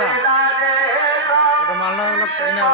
ওটা মালনা কিনা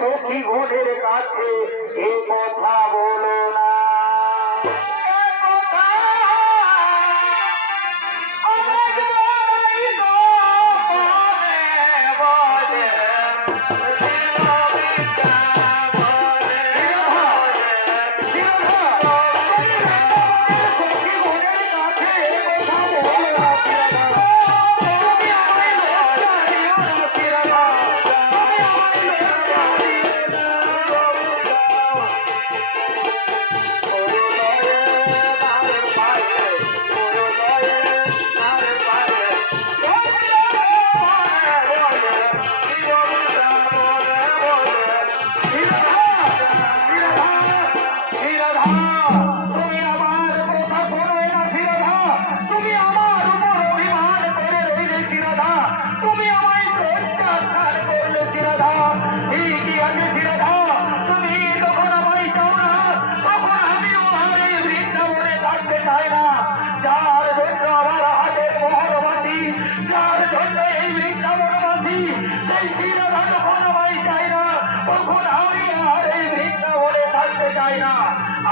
সখী গুণের কাছে এ কথা বলো না।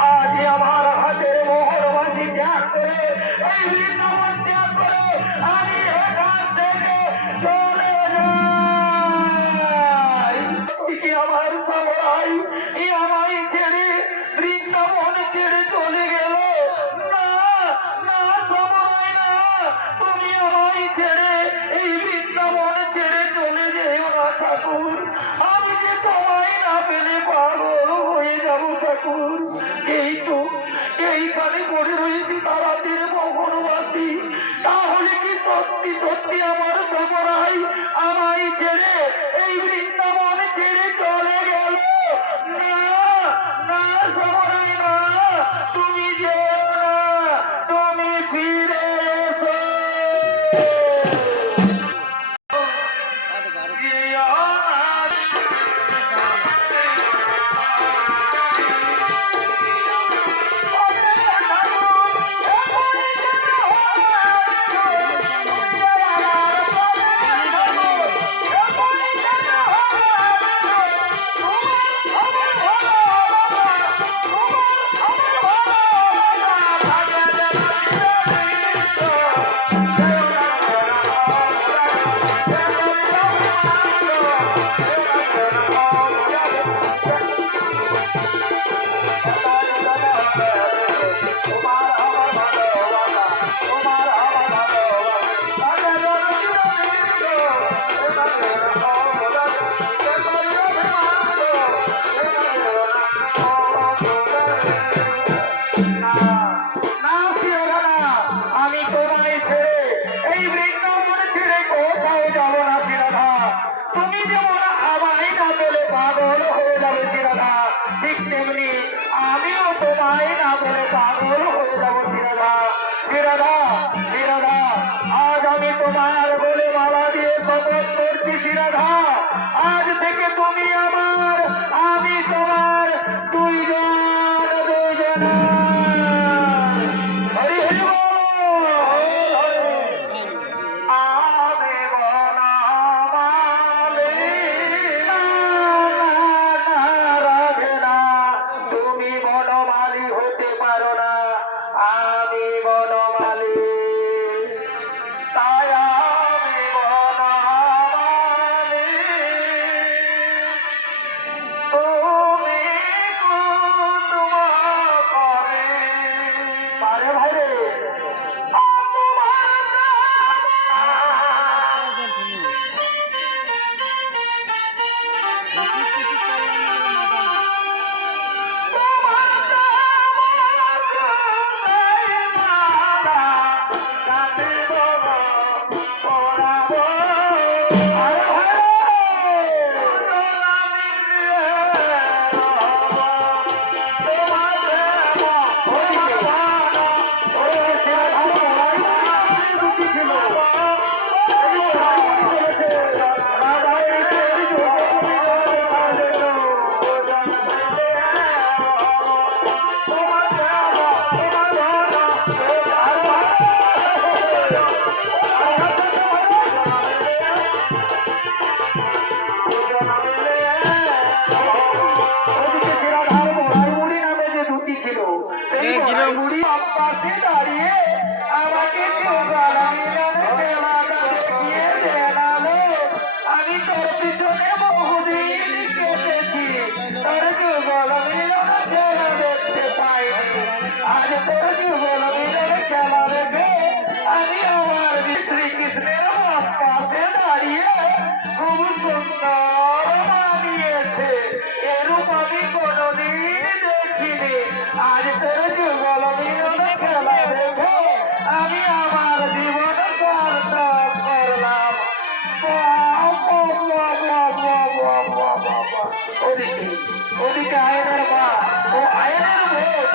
আজ আমার হাতের মোহর বাঁধি ত্যাগ করে এই বৃন্দাবন ত্যাগ করে আমি এখান থেকে চলে যাই। আমার সবাই আমায় ছেড়ে বৃন্দাবন ছেড়ে চলে গেল। না না সবাই না, তুমি আমায় ছেড়ে এই বৃন্দাবন ছেড়ে চলে যেও না ঠাকুর। আমি যে তোমায় না পেলে পাগল হয়ে যাবো ঠাকুর। এই তো এইখানে পড়ে রয়েছি তারাদের মোহনবাসী। তাহলে কি সত্যি সত্যি আমার সবরাই আমায় ছেড়ে এই বৃন্দাবন ছেড়ে চলে গেল? না না সবরাই না, তুমি যেও না, তুমি ফিরে এসো। এরম বুড়ি পাশে দাঁড়িয়ে আমাকে কেউ গালামি নামে খেলাটা দেখিয়ে দেখালো। আমি তোর পিছনে বহুদিন কেটেছি, তোর যুগল মিলনে খেলা দেখতে পাইনি। আজ তোর যুগল মিলনে খেলা দেখে আমি আমার শ্রীকৃষ্ণের পাশে দাঁড়িয়ে খুব সুন্দর মানিয়েছে, এরূপ আমি কোনোদিন দেখিনি। আজ তোর যুগল মিলনে খেলা দেখে আমি আমার জীবন সার্থক করলাম। ওদিকে ওদিকে আয়নের মা ও আয়নের ভোট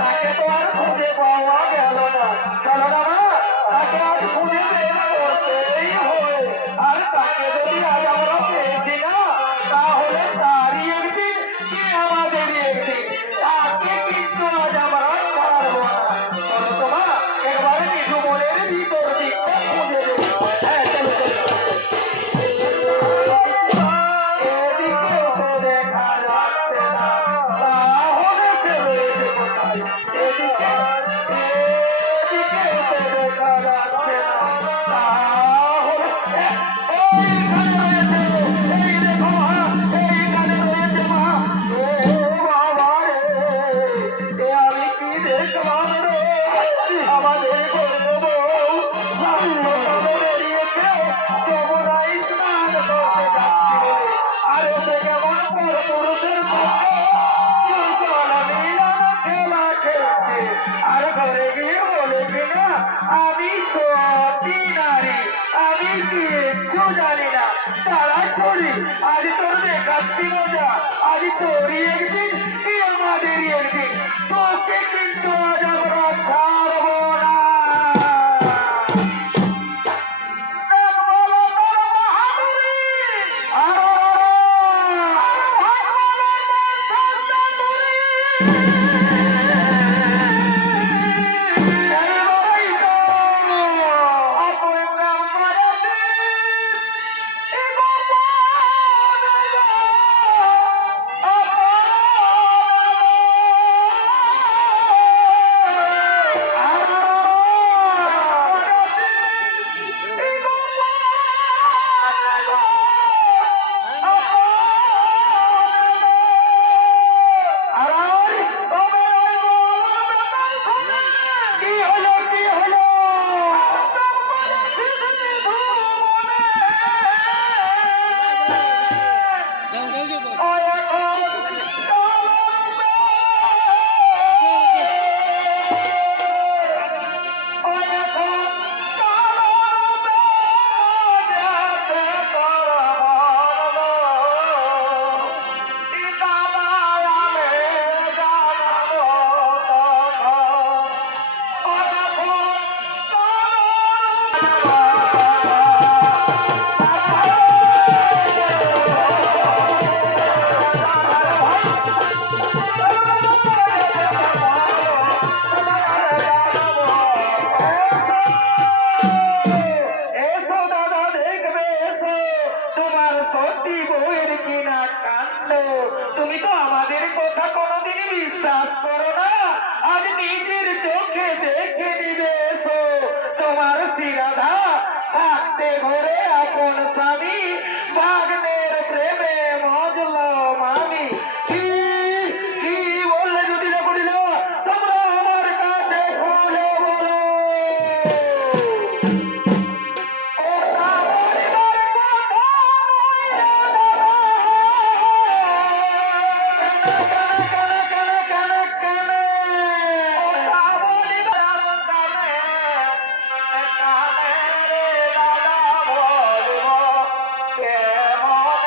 তাকে তো আর খুঁজে পাওয়া গেল না। চলো না মা, তাকে আজ খুঁজে বের করতেই হবে। আর তাকে যদি আজ আমরা পেয়েছি না, তাহলে তারই একদিন কি আমাদেরই একদিন, তাকে কিন্তু আজ আমরা ছাড়বো না। চলো তো মা, একবারে নিচু মনের ভিতর দিকটা খুঁজে দেবো। হ্যাঁ চলো চলো। এদিকেও তো দেখা যাচ্ছে না, তাহলে সে রয়েছে কোথায়? এদিকেও তো দেখা যাচ্ছে না, তাহলে এইখানে রয়েছে। এই দেখো মা, এইখানে রয়েছে মা। ও বাবা রে, এ আমি কি দেখলাম রে? আমাদের গর্ব বউ সামনে বেরিয়েছে, যমুনায় স্নান করতে যাচ্ছিল রে। আর এসে কেমন পরপুরুষের পক্ষে যুগল মিলন খেলা খেলছে। আর ঘরে গিয়ে বলে কিনা আমি সতী নারী, আমি কিচ্ছু জানি না। তারা ছড়ি আজ তোর দেখাচ্ছি মজা, আজ তোরই একদিন কি আমাদেরই একদিন, তোকে কিন্তু আজ আমরা ছাড়বো না। দেখ বলো তোর বাহাদুরি, কি হলো কি হলো? এসো দাদা দেখবে এসো, তোমার সতী বউয়ের কিনা কাণ্ড। তুমি তো আমাদের কথা কোনোদিন বিশ্বাস করো না, আজ নিজের চোখে দেখে নিবে এসো। তোমার শিরাধা থাকতে ঘরে আপন স্বামী, ভাগ্নের প্রেমে মজলো মামি। কি কি বললে যদি না করিল, তোমরা আমার কাছে খুলে বলো। কেমন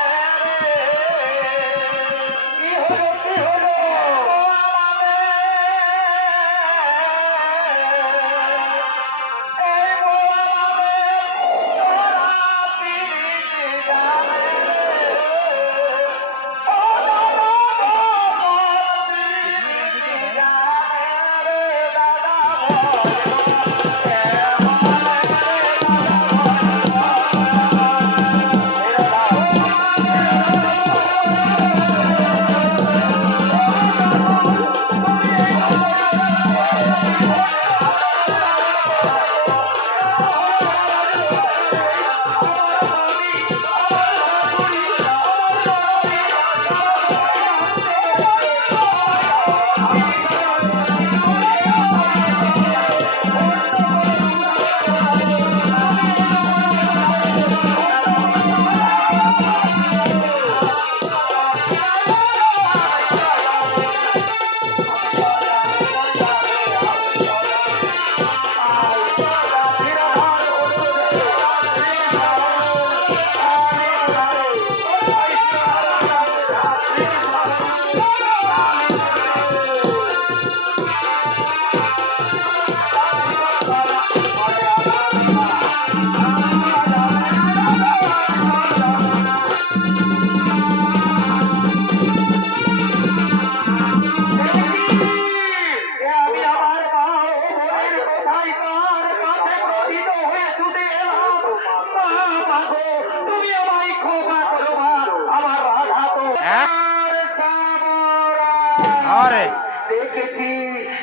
আরে দেখেছি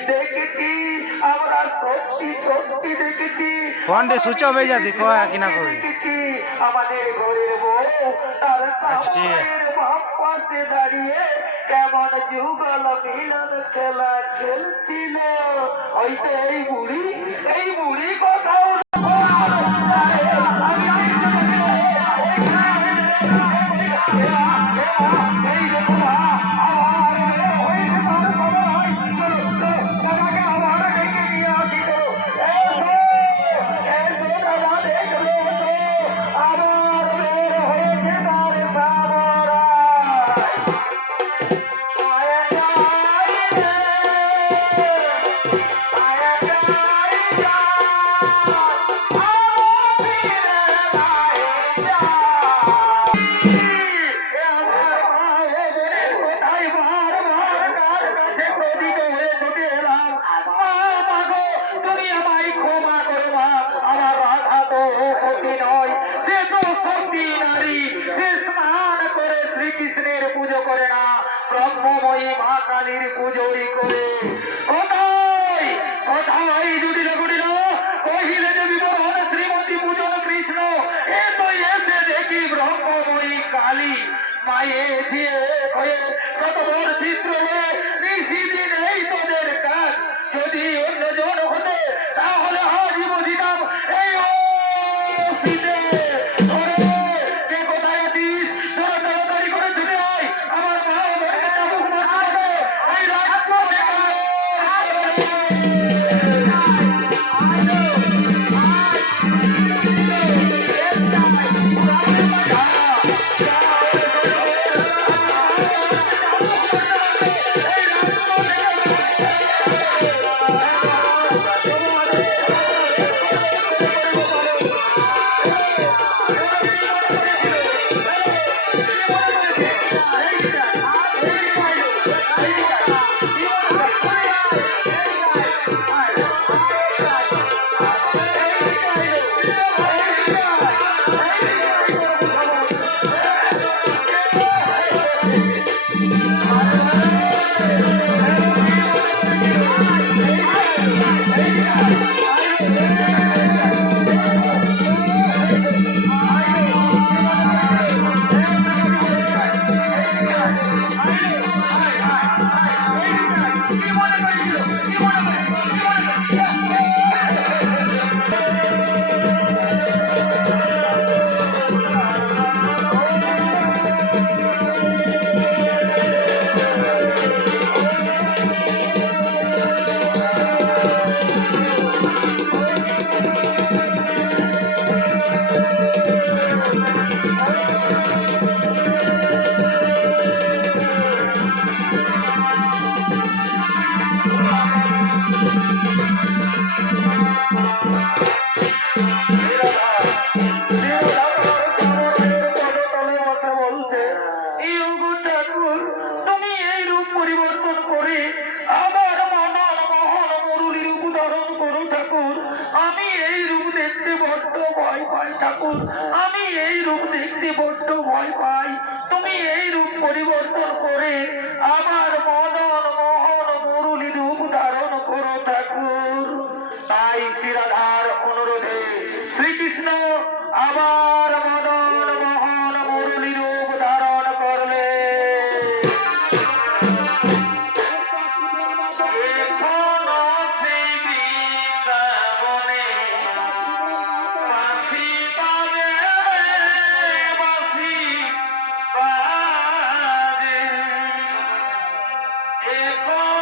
দেখেছি আমরা সত্যি সত্যি দেখেছি ফোনটি সুইচ অফ হয়ে যাতি কয় কিনা কই দেখেছি আমাদের ঘরের বউ তার সামনের বাপ পাশে দাঁড়িয়ে কেমন যুগল মিলন খেলা খেলছিল হয়তো এই বুড়ি কথা পুজো করে না ব্রহ্মময়ী মা কালীর পুজোই করে কোথায় কোথায় জুটিল গুটিল কহিলে যে বিবরণ শ্রীমতী পূজন কৃষ্ণ এ তো এসে দেখি ব্রহ্মময়ী কালী মায়ে দিয়ে হয়ে কত বড় চিত্র হয়ে নিশিদিন এই তোদের কাজ যদি অন্যজন হতে তাহলে আজই বুঝিতাম এই শীতে কে কোথায় আছিস তোরা তাড়াতাড়ি করে ছুটে আয় আমার মা ওদেরকে চাবুক মারতে হবে এই রাজ্য আমি এই রূপ দেখতে বড্ড ভয় পাই তুমি এই রূপ পরিবর্তন করে আমার মদন মোহন মুরলী রূপ ধারণ করো ঠাকুর তাই শ্রীরাধার অনুরোধে শ্রীকৃষ্ণ আবার মদন মোহন মুরলী রূপ ধারণ করলে Eko